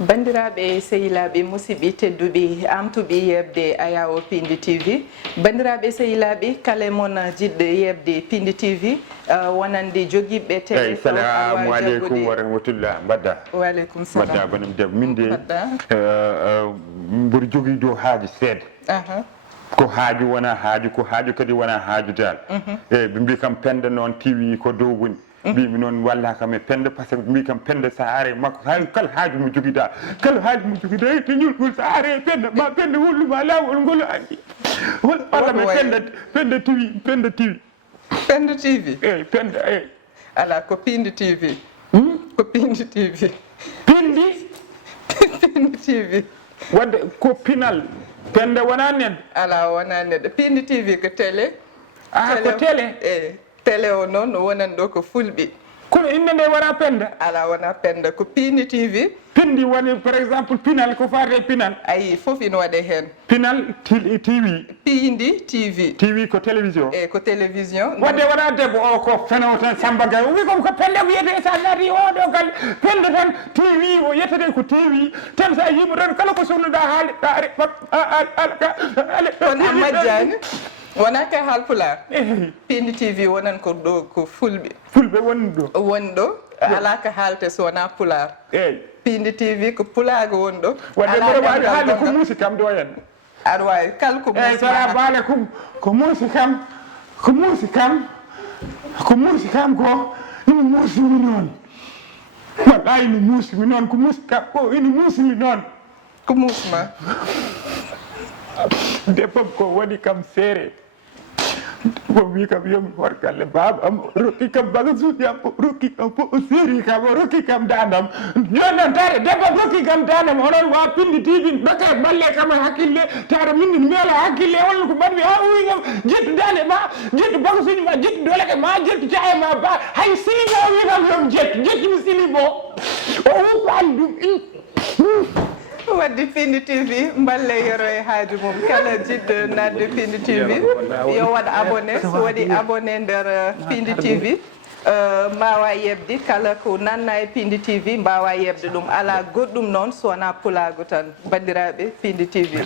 bandiraɓe sehilaɓe musidɓe tedduɓe amtuɓe yebde ayawo Pindi TV bandiraɓe sehilaɓe kala mon jiɗɗo yebde Pindi TV wonande joguiɓe télé assalamu aleykum wa rahmatullah badda waaleykum salam badda banam deb min de mboɗo jogui dow haaju seeɗa ko haaju wona haaju ko haaju kadi wona haaju dal eyyi ɓe mbi kam penda noon tiwi ko dow woni mbimi noon walla kam e penda par ce que mbi kam penda sa are makko kala haaju mo joguiɗa kala haaju mo joguiɗa to ñulgol sa are e penda ma penda holluma lawol ngol andi walla me penda tiwi penda TV eyyi penda eyyi ala ko Pindi TV ko Pindi TV Pindi TV wadde ko pinal penda wona neɗɗo ala wona neɗɗo Pindi TV ko télé ko télé eyyi télé o noon wonan ɗo ko fulɓe kono inde nde wona penda ala wona penda ko Pindi TV pindi woni par exemple pinal ko fate pinal ayi foof ina waɗe hen pinal TV Pindi TV ko télévision eyyi ko télévision wadde wona debbo o ko fenowo tan Samba Gaye o wi kom ko penda wiyete sa naati oɗo gal penda tan TV o yettete ko TV tan sa yimo tan kala ko sohluɗa haali kono a majjani wona ka haalpular Pindi TV wonan ko ɗo ko fulɓe woni ɗo ala ko haalte so wona pular eyyi Pindi TV ko pulago woni ɗo wadde mboɗo wawi haalde ko muusi kam ɗo henna aɗa wawi kala ko eyyi sara baale ko muusi kam ko ina muusimi noon wallahi ina muusimi noon ko muusi kam ko ina muusimi noon ko muusma debbo ko waɗi kam seere o wi kam yomi hor galle baba am rokki kam bagasuji am rokki kam fof o seeri kam o rokki kam dandam joni noon tare debbo rokki kam dandam onon wa Pindi TV dokke balle kam hakkille tare min mi wela hakkille wonno ko ɓammi ha wi kam jettu dande ma jettu bagasuji ma jettu doleke ma jettu caye ma ba hay silibo o wi kam yomi jettumi silibo o wuppani ɗum wadde Pindi TV mballe yoro e haaju mum kala jiɗɗo nadde Pindi TV yo waɗ abonné so waɗi abonné nder Pindi TV mbawa yebde kala ko nanna e Pindi TV mbawa yebde ɗum ala goɗɗum noon so wona pulago tan bandiraɓe Pindi TV